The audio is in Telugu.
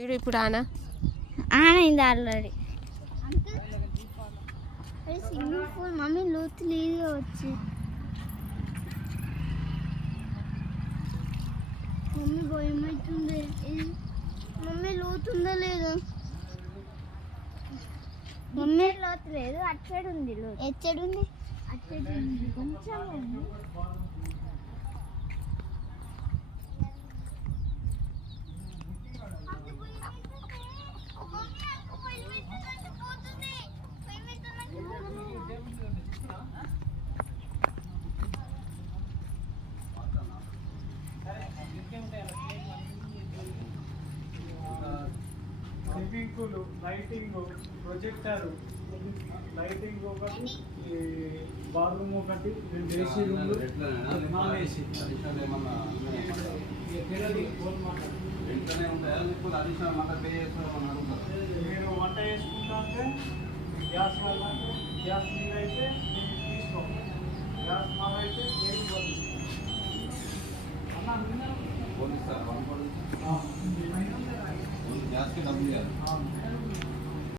వీడు ఇప్పుడు ఆనైంది ఆల్రెడీ. స్విమ్మింగ్ పూల్ మమ్మీ లోతు లేదుగా వచ్చి. మమ్మీ భయమవుతుంది. మమ్మీ లోతుందా లేదా? మమ్మీ లోతు లేదు, అటు ఉంది. ఎచ్చడుంది? అటు ఉంది, కొంచెం ఉంది. Swimming pool, lighting, projector, lighting ఒకటి, బాత్రూమ్ ఒకటి, 2 ఏసీ రూమ్లు, నాన్ ఏసీ. మీరు వంట చేసుకుంటా అంటే గ్యాస్ వల్ల గ్యాస్ మీద అయితే మీరు తీసుకోండి, గ్యాస్ మాల అయితే మీరు గ్యాస్కి డబ్బులు ఇవ్వాలి.